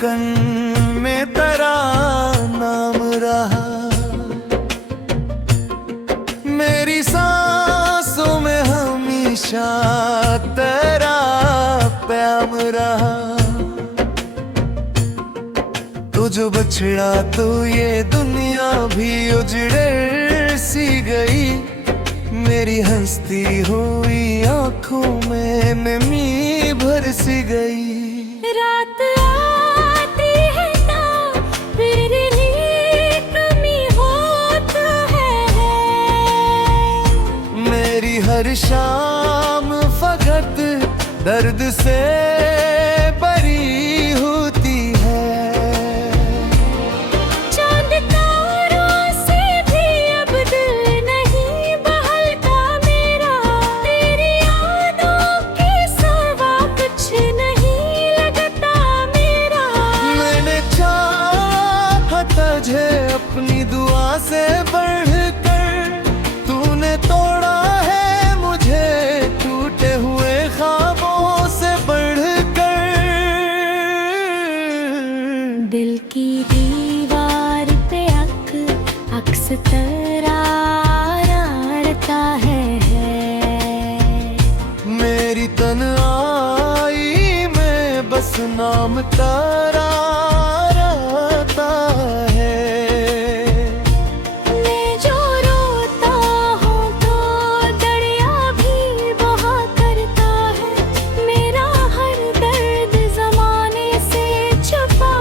धड़कन में तेरा नाम रहा, मेरी सांसों में हमेशा तेरा प्याम रहा। तू जो बछड़ा तो ये दुनिया भी उजड़ सी गई, मेरी हंसती हुई आंखों में नमी भर सी गई। रात आती है ना फिर नींद कमी होता है, मेरी हर शाम फकत दर्द से भरी होती है। चांद तारों से भी अब दिल नहीं बहलता मेरा, तेरी यादों के सिवा कुछ नहीं लगता मेरा। मैंने चाहा तुझे अपनी दुआ से बढ़कर, तूने तोड़ा है मुझे टूटे हुए ख्वाबों से बढ़कर। दिल की दीवार पे अक्स तरारता है, मेरी तन्हाई में बस नाम तेरा रहता है। मैं जो रोता हूँ तो दरिया भी बहा करता है, मेरा हर दर्द जमाने से छुपा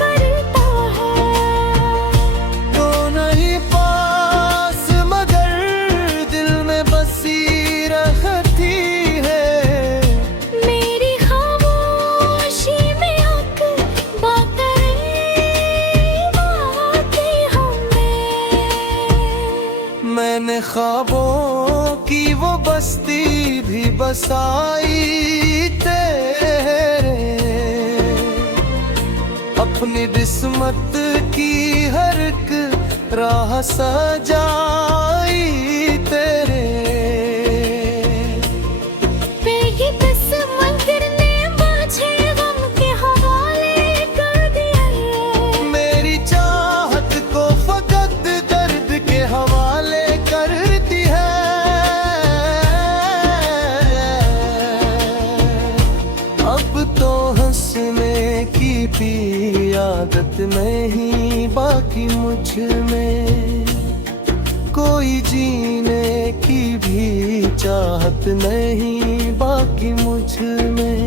करता है। तो नहीं पास मगर दिल में बसी रहती है, मेरी खामोशी में बातें हमें। मैंने ख्वाबों की वो बस्ती भी बसाई तेरे, अपनी किस्मत की हर एक राह सजाई तेरे। बेगी बस मंदिर ने मुझे गम के हवाले कर दिया है, मेरी चाहत को फकत दर्द के हवाले करती है। अब तो हंसने की भी आदत नहीं बाकी मुझ में, कोई जीने की भी चाहत नहीं बाकी मुझ में।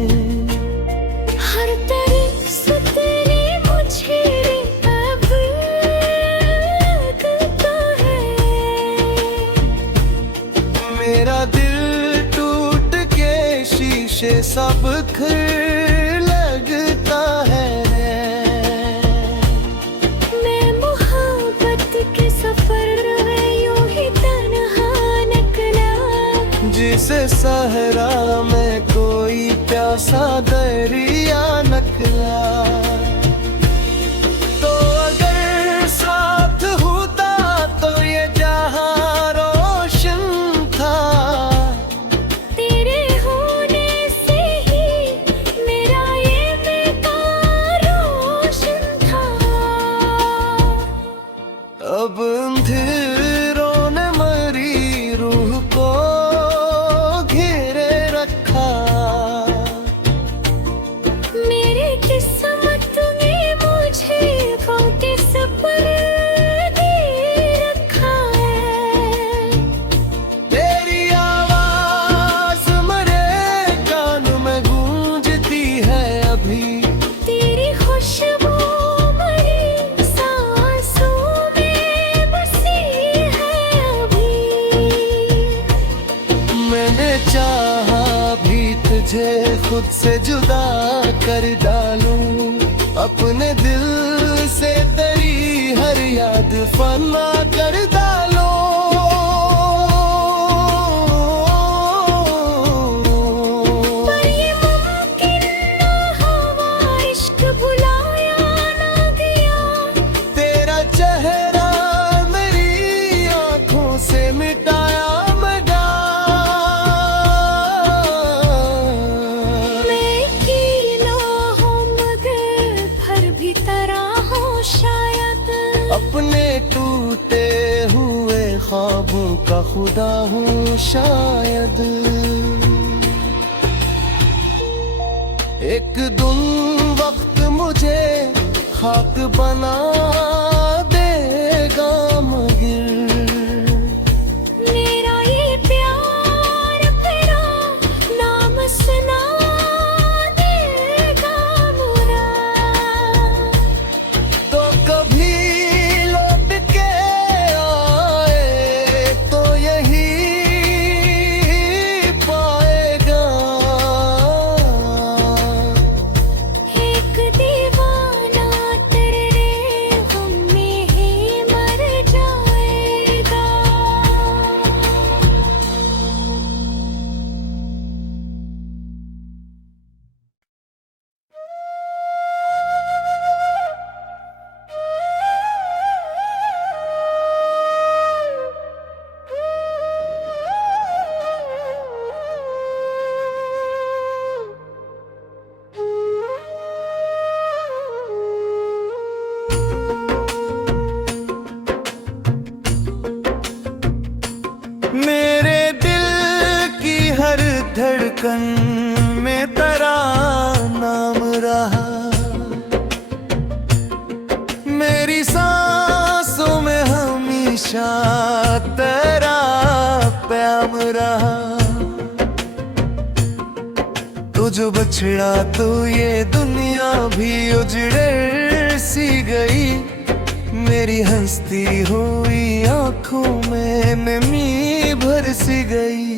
हर तरह से तेरी मुझे अब लगता है, मेरा दिल टूट के शीशे सब बिखर लगता है। मैं मोहब्बत के सफर में यूं ही तन्हा निकला, जिसे सहरा में कोई प्यासा दरिया निकला। तो अगर साथ होता तो ये जहां रोशन था, तेरे होने से ही मेरा ये बेकार रोशन था। अब अंधेरों ने मरी रूह को घेरे रखा, मेरी किस्मत ने मुझे किस पर दे रखा है। तेरी आवाज मेरे कान में गूंजती है अभी, तेरी खुशबू मेरी सांसों में बसी है अभी। मैंने चाहा भी तुझे खुद से जुदा कर डालूं, अपने दिल से तेरी हर याद फना कर डालो। पर ये मुमकिन ना हुआ, इश्क बुलाया ना गया, तेरा चेहरा मेरी आंखों से मिटाया मगा। मैं अपने टूटे हुए ख्वाबों का खुदा हूँ शायद। एक दिन वक्त मुझे खाक बना देगा मगर मेरा ये प्यार तेरा नाम सुना देगा बुरा। तो कभी लौट के आए तो यही पाएगा। एक दीवाना तेरे गम में ही मर जाएगा। मेरे दिल की हर धड़कन में तेरा नाम रहा। मेरी सांसों में हमेशा तेरा प्याम रहा। तू जो बछड़ा तो ये दुनिया भी उजड़ सी गई। मेरी हंसती हुई आंखों में नमी भर सी गई।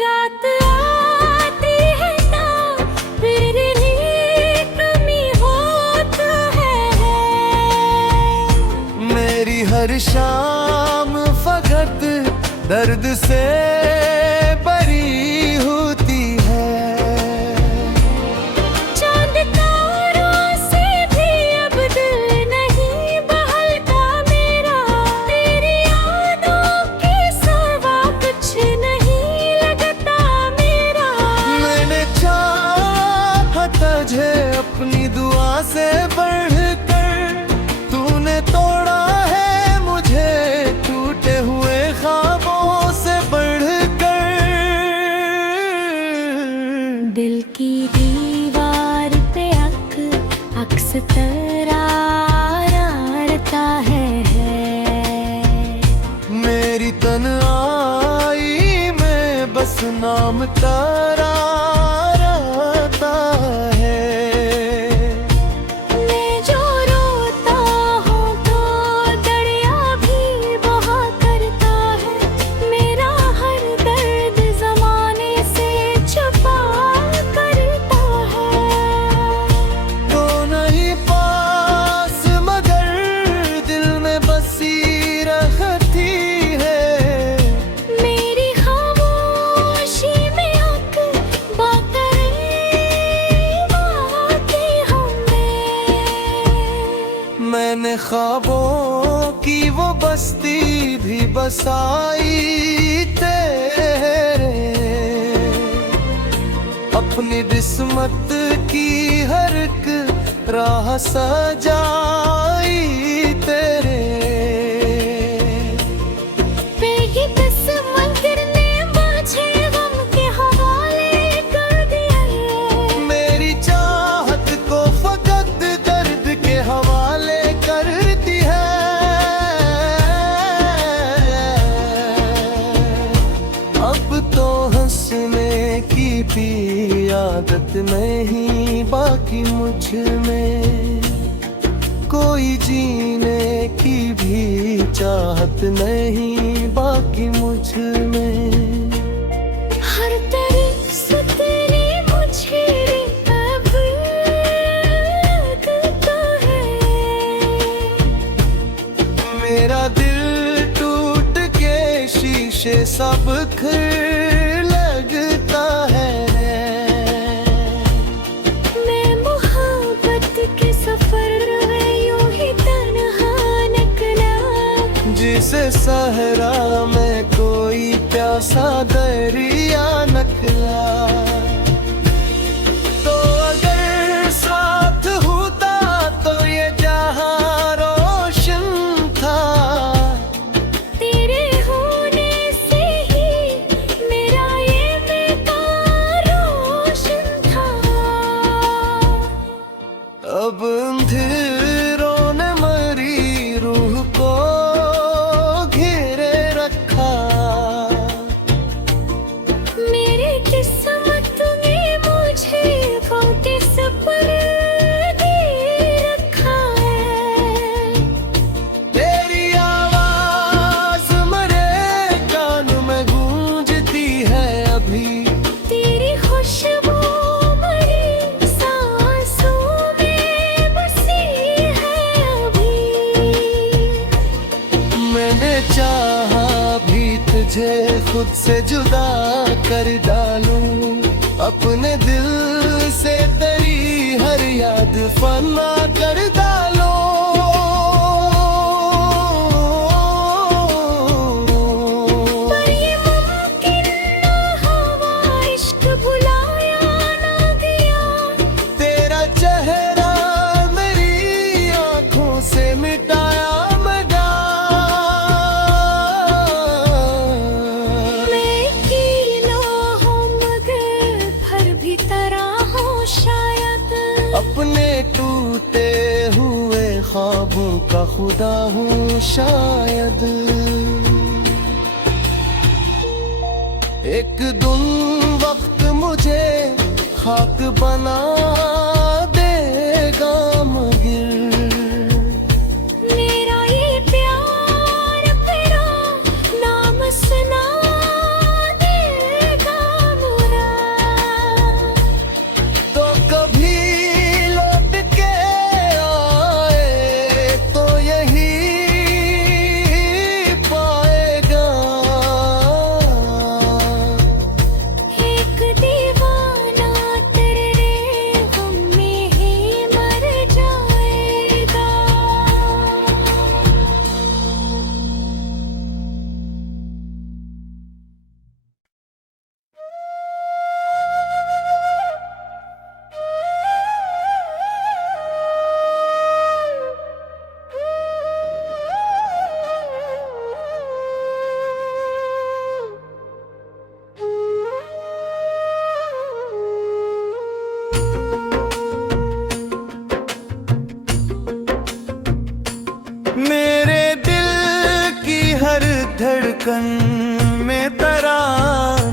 रात आती है ना फिर भी कमी होता है। मेरी हर शाम फकत दर्द से भरी होती है। चांद तारों से भी अब दिल नहीं बहलता मेरा। तेरी यादों के सिवा कुछ नहीं लगता मेरा। मैंने चाहा तुझे अपनी दुआ से बढ़कर। तूने तोड़ा है मुझे टूटे हुए ख्वाबों से बढ़कर। दिल की दीवार पे अक्स तरारता है। मेरी तन्हाई में बस नाम तेरा रहता है। मैं जो रोता हूँ तो दरिया भी बहा करता है। मेरा हर दर्द जमाने से छुपा करता है। तो नहीं पास मगर दिल में बसी रहती है। मेरी खामोशी में बातें हमें। मैंने ख्वाबों की वो बस्ती भी बसाई तेरे। अपनी किस्मत की हर एक राह सजाई तेरे। बेहिस मंदिर ने मुझे गम के हवाले कर दिया है। मेरी चाहत को फकत दर्द के हवाले करती है। अब तो हंसने की भी आदत नहीं बाकी मुझ में। कोई जीने की भी चाहत नहीं बाकी मुझ में। हर तरह से तेरी मुझे अब लगता है। मेरा दिल टूट के शीशे सब खिर लगता है। मैं मोहब्बत के सफर में यूं ही तन्हा निकला। जिसे सहरा में कोई प्यासा दरिया नकला। तो अगर साथ होता तो ये जहां रोशन तुझे खुद से जुदा कर डालूं, अपने दिल से तेरी हर याद फना कर डालो। पर ये मुमकिन ना हुआ, इश्क भुलाया ना गया, तेरा चेहरा मेरी आंखों से मिटाया मगा। मैं अकेला हूँ मगर फिर भी तेरा हूँ शायद, अपने टूटे हुए ख्वाबों का खुदा हूँ शायद। एक दिन वक्त मुझे खाक बना देगा मगर, मेरा ये प्यार तेरा नाम सुना देगा बुरा। तो कभी लौट के आए तो यही पाएगा। एक दीवाना तेरे गम में ही मर जाएगा। मेरे दिल की हर धड़कन में तेरा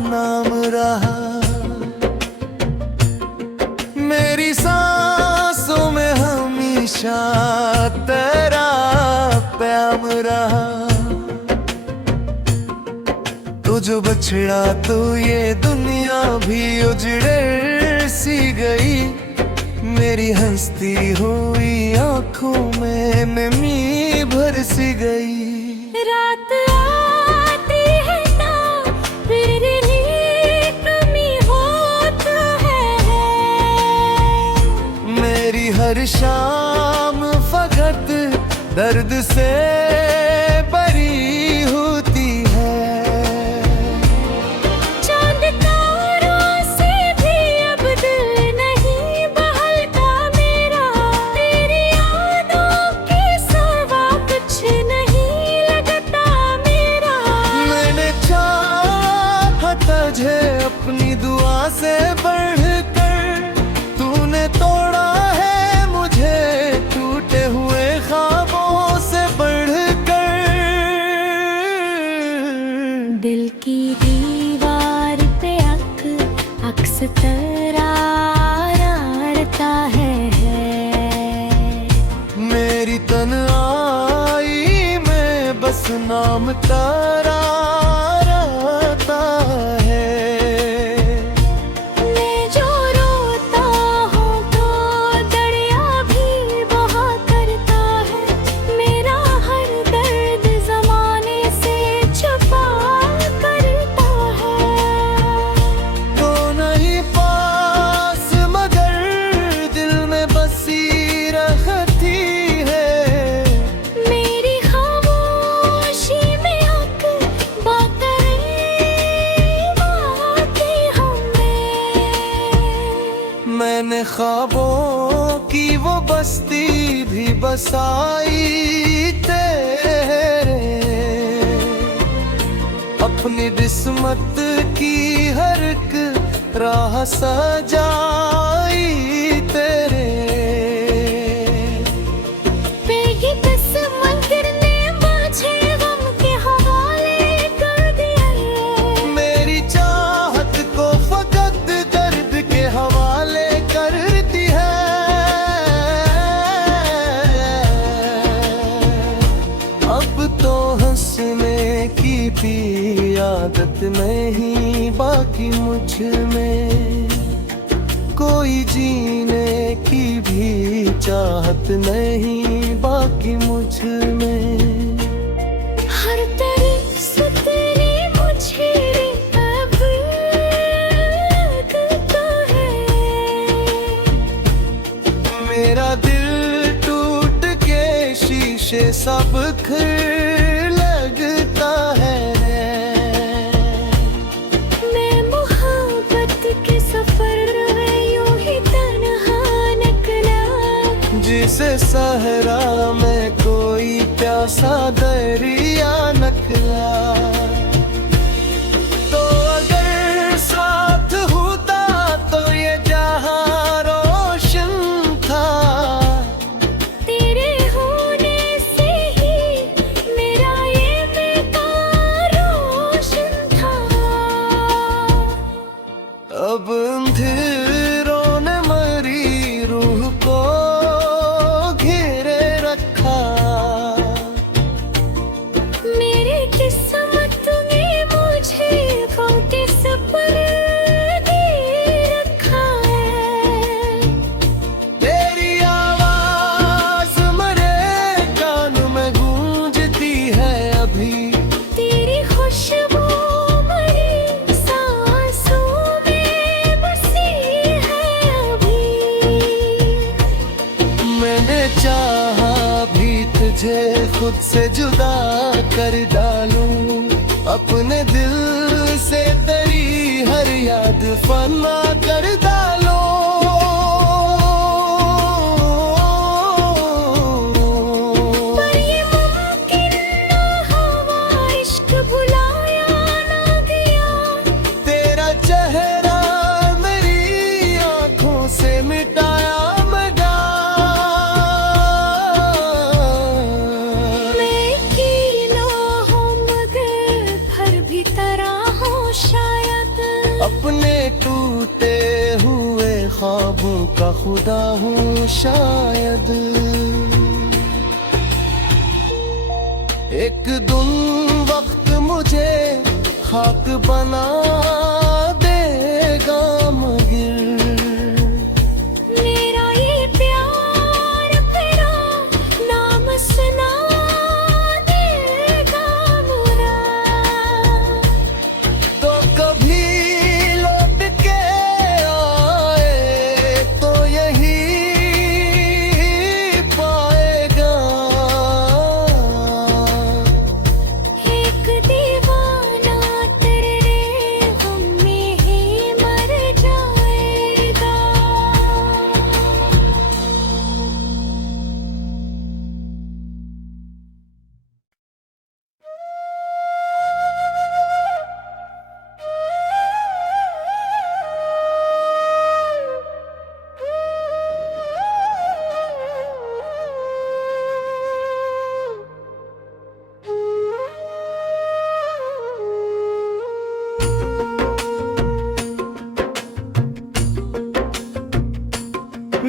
नाम रहा, मेरी सांसों में हमेशा तेरा प्याम रहा। तू जो बछड़ा तो ये दुनिया भी उजड़ सी गई, मेरी हंसती हुई आंखों में नमी भर सी गई। रात आती है ना फिर भी कमी होता है, मेरी हर शाम फकत दर्द से भरी होती है। चांद तारों से भी अब दिल नहीं बहलता मेरा, तेरी यादों के सिवा कुछ नहीं लगता मेरा। मैंने चाहा तुझे अपनी दुआ से बढ़कर, तूने तोड़ा है मुझे टूटे हुए ख्वाबों से बढ़कर। दिल की दीवार पे अक्स तरारता है। मेरी तन्हाई में बस नाम तेरा रहता है। मैं जो रोता हूँ तो दरिया भी बहा करता है, मेरा हर दर्द जमाने से छुपा करता है। तो नहीं पास मगर दिल में बसी रहती है, मेरी खामोशी में बातें हमें। मैंने ख्वाबों की वो बस्ती भी बसाई तेरे, अपनी किस्मत की हर एक राह सजाई तेरे। पेगी बस मंदिर ने मुझे गम के हवाले कर दिया है, मेरी चाहत को फकत दर्द के हवाले करती है। अब तो हंसने की भी आदत नहीं बाकी मुझ में, कोई जीने की भी चाहत नहीं बाकी मुझ में। हर तरह से तेरी मुझ सब खिल लगता है। मैं मोहब्बत के सफर में यूं ही तन्हा निकला, जिसे सहरा में कोई प्यासा दरिया निकला। तो अगर साथ होता तो ये जहां रोशन था, तेरे होने से ही मेरा ये बेकार रोशन था। अब अंधेरों ने मरी रूह को घेरे रखा। मेरी किस्मत ने मुझे फौके सपर दे रखा है। तेरी आवाज मेरे कान में गूंजती है अभी, तेरी खुशबू मेरी सांसों में बसी है अभी। मैंने चाहा भी तुझे खुद से जुदा कर डालूं, अपने दिल से तेरी हर याद फना कर डालो। पर ये मुमकिन ना हुआ, इश्क भुलाया ना गया। तेरा चेहरा मेरी आंखों से मिटाया मगा। मैं अकेला हूँ मगर फिर भी तरह हूँ शायद। अपने टूटे हुए ख्वाबों का खुदा हूँ शायद। एक दिन वक्त मुझे खाक बना देगा मगर, मेरा ये प्यार तेरा नाम सुना देगा मुरा। तो कभी लौट के आए तो यही पाएगा। एक दीवाना तेरे गम में ही मर जाएगा।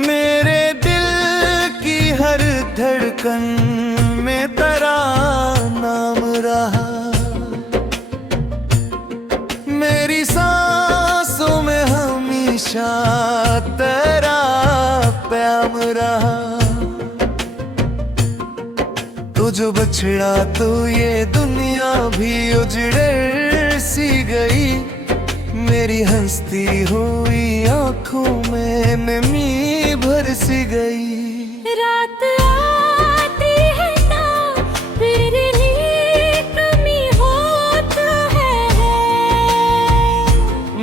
मेरे दिल की हर धड़कन में तेरा नाम रहा। मेरी सांसों में हमेशा तेरा प्याम रहा। तू जो बछड़ा तो ये दुनिया भी उजड़े सी गई। मेरी हंसती हुई आंखों में नमी भर सी गई। रात आती है ना फिर भी कमी होता है।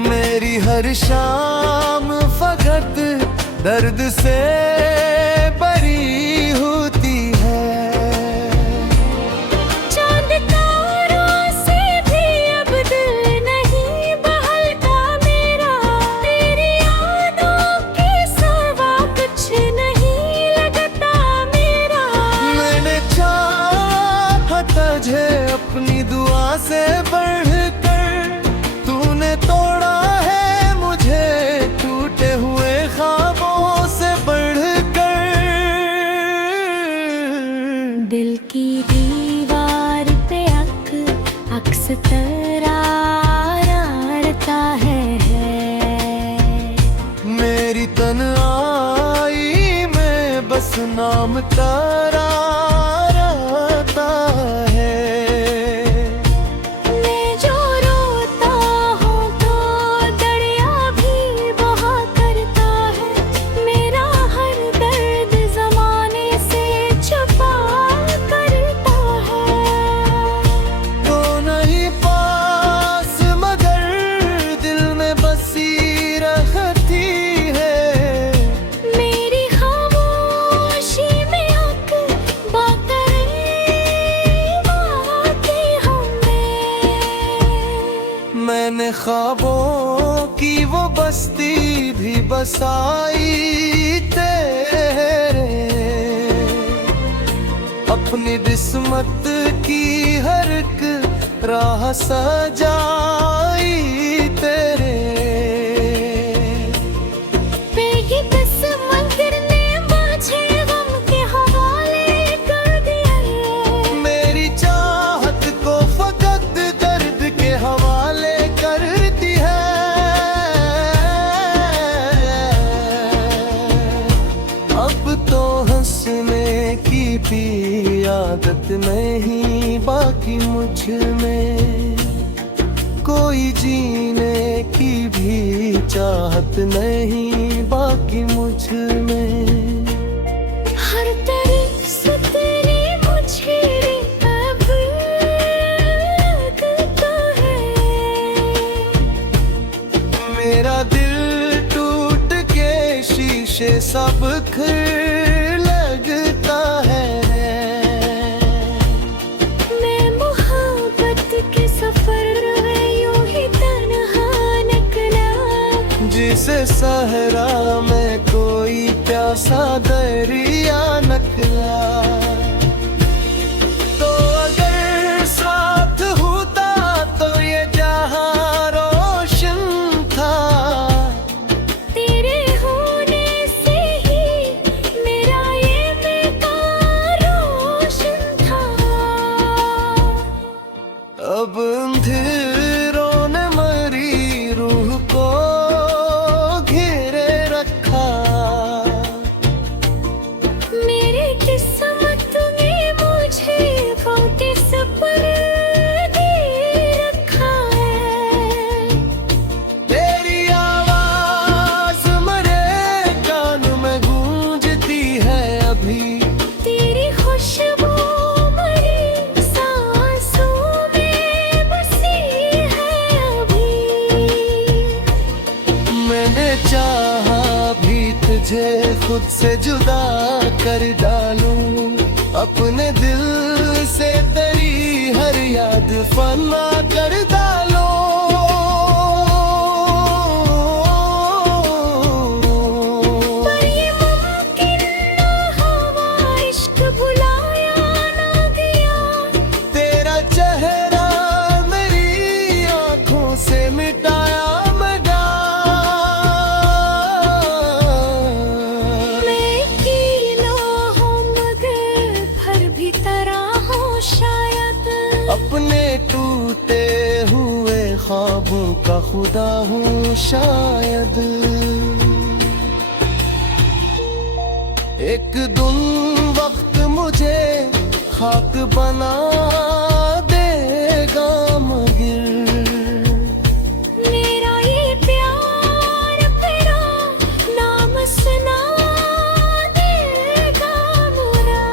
मेरी हर शाम फकत दर्द से भरी होती है। चांद तारों से भी अब दिल नहीं बहलता मेरा। तेरी यादों के सिवा कुछ नहीं लगता मेरा। मैंने चाहा तुझे अपनी दुआ से बढ़कर, तूने तोड़ा है मुझे टूटे हुए ख्वाबों से बढ़कर। दिल की दीवार पे अक्स तरारता है। मेरी तन्हाई में बस नाम तेरा रहता है। मैं जो रोता हूँ तो दरिया भी बहा करता है। मेरा हर दर्द जमाने से छुपा कर ख्वाबों की वो बस्ती भी बसाई तेरे, अपनी किस्मत की हर एक राह सजाई तेरे। पेगी बस मंदिर ने मुझे गम के हवाले कर दिया है। मेरी चाहत को फकत दर्द के हवाले करती है। अब तो हंसने की भी आदत नहीं बाकी मुझ में, कोई जीने की भी चाहत नहीं बाकी मुझ में। हर तरह से तेरी मुझे अब लगता है। मेरा दिल टूट के शीशे सब बिखर लगता है। मैं मोहब्बत के सफर में यूं ही तन्हा निकला, जिसे सहरा में कोई प्यासा दरिया निकला। तो अगर साथ होता तो ये जहां रोशन था। तेरे होने से ही मेरा ये बेकार रोशन था। अब अंधेरों ने मरी रूह को घेरे रखा। मेरी किस्मत ने मुझे किस पर दे रखा है। तेरी आवाज मेरे कान में गूंजती है अभी। तेरी खुशबू मेरी सांसों में बसी है अभी। मैंने चाहा भी तुझे खुद से जुदा कर डालूं, अपने दिल से तेरी हर याद फना कर डालो। पर ये मुमकिन ना हुआ, इश्क भुलाया ना गया। तेरा चेहरा मेरी आंखों से मिटाया मगा। मैं अकेला हूँ मगर फिर भी तरह हूँ शायद। अपने टूटे हुए ख्वाबों का खुदा हूँ शायद। एक दिन वक्त मुझे खाक बना देगा मगर, मेरा ये प्यार तेरा नाम सुना देगा मुरा।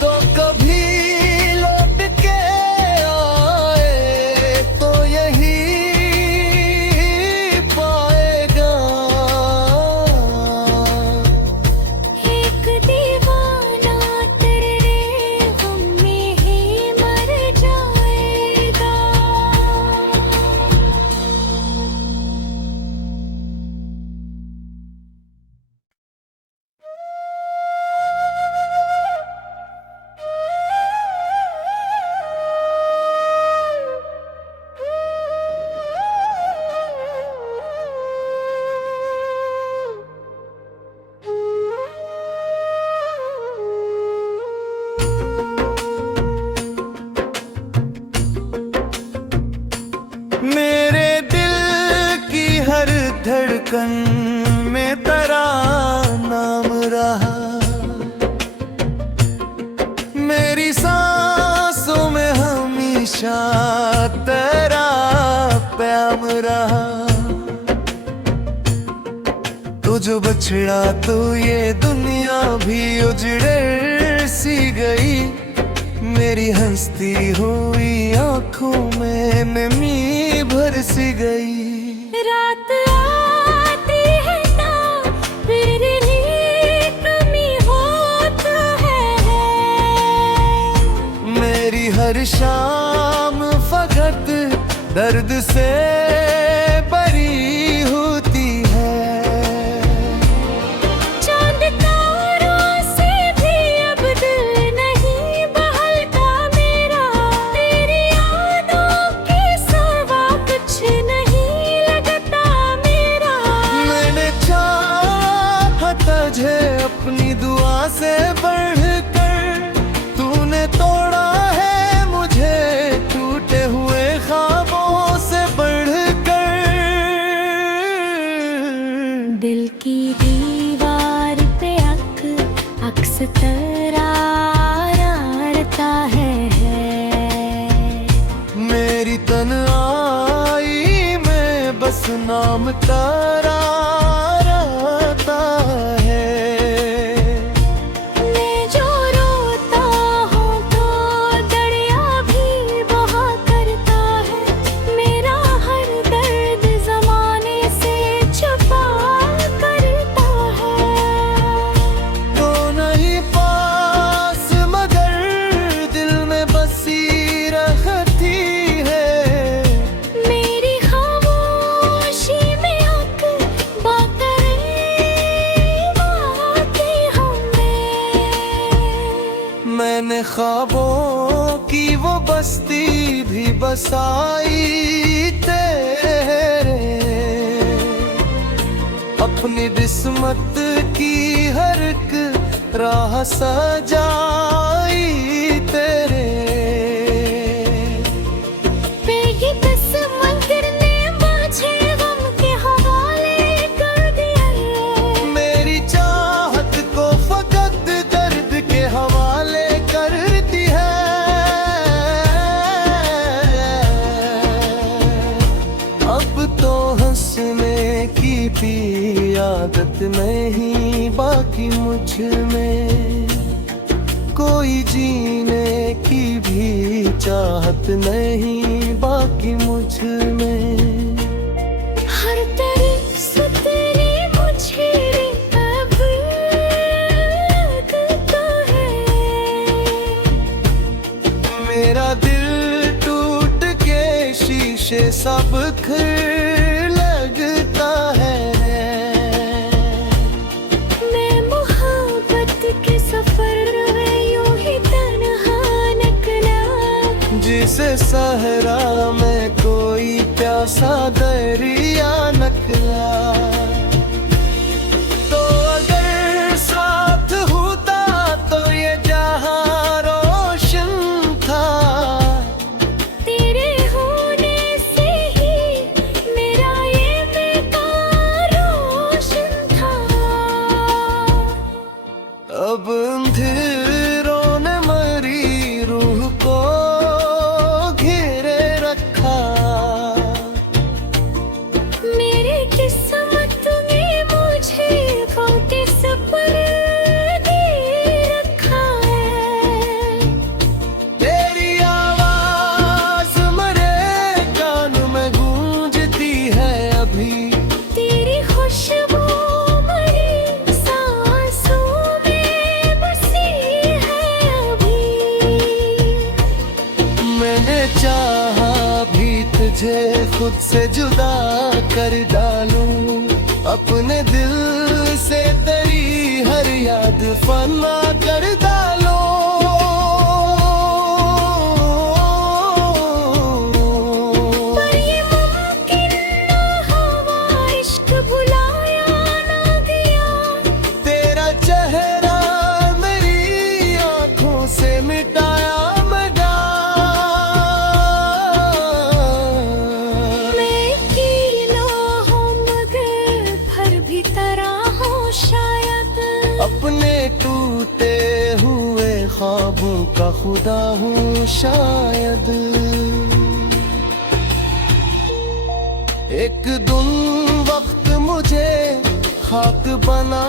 तो कभी लौट के आए तो यही पाएगा। एक दीवाना तेरे गम में ही मर जाएगा। मेरे दिल की हर धड़कन में तेरा नाम रहा। मेरी सांसों में हमेशा तेरा प्याम रहा। तू जो बछड़ा तो ये दुनिया भी उजड़ सी गई। मेरी हंसती हुई आंखों में नमी भर सी गई। रात आती है ना फिर भी कमी होता है। मेरी हर शाम फकत दर्द से बरी होती है। चांद तारों से भी अब दिल नहीं बहलता मेरा, तेरी यादों के सिवा कुछ नहीं लगता मेरा। मैंने चाहा तुझे अपनी दुआ से बढ़कर, तूने तोड़ा है मुझे टूटे हुए ख्वाबों से बढ़कर। दिल की दीवार पे अक्स तरारता है। मेरी तन्हाई में बस नाम तारा रहता है। मैं जो रोता हूँ तो दरिया भी बहा करता है, मेरा हर दर्द जमाने से छुपा करता है। तो नहीं पास मगर दिल में बसी रहती है। मेरी खामोशी में बातें हमें। मैंने ख्वाबों की वो बस्ती भी बसाई तेरे, अपनी किस्मत की हर एक राह सजाई तेरे। बेहिबस मंदिर ने मुझे गम के हवाले कर दिया है। मेरी चाहत को फकत दर्द के हवाले करती है। अब तो हंसने की भी आदत नहीं बाकी मुझ में, कोई जीने की भी चाहत नहीं बाकी मुझ में। हर तरफ से तेरी मुझे अब लगता है। मेरा दिल टूट के शीशे सब बिखर लगता है। मैं मोहब्बत के सफर में यूं ही तन्हा निकला, जिसे सहरा में कोई प्यासा दरिया निकला। तो अगर साथ होता तो ये जहां रोशन था, तेरे होने से ही मेरा ये बेकार रोशन था। अब अंधेरों ने मरी रूह को घेरे रखा। मेरी किस्मत ने मुझे फौके सपर दे रखा है। तेरी आवाज मेरे कान में गूंजती है अभी, तेरी खुशबू मेरी सांसों में बसी है अभी। मैंने चाहा भी तुझे खुद से जुदा कर डालूं, अपने दिल से तेरी हर याद फना कर डालो। पर ये मुमकिन ना हुआ, इश्क भुलाया ना गया। तेरा चेहरा मेरी आंखों से मिटाया मगा। मैं अकेला हूँ मगर फिर भी तरह हूँ शायद। अपने टूटे हुए ख्वाबों का खुदा हूँ शायद। एक दिन वक्त मुझे खाक बना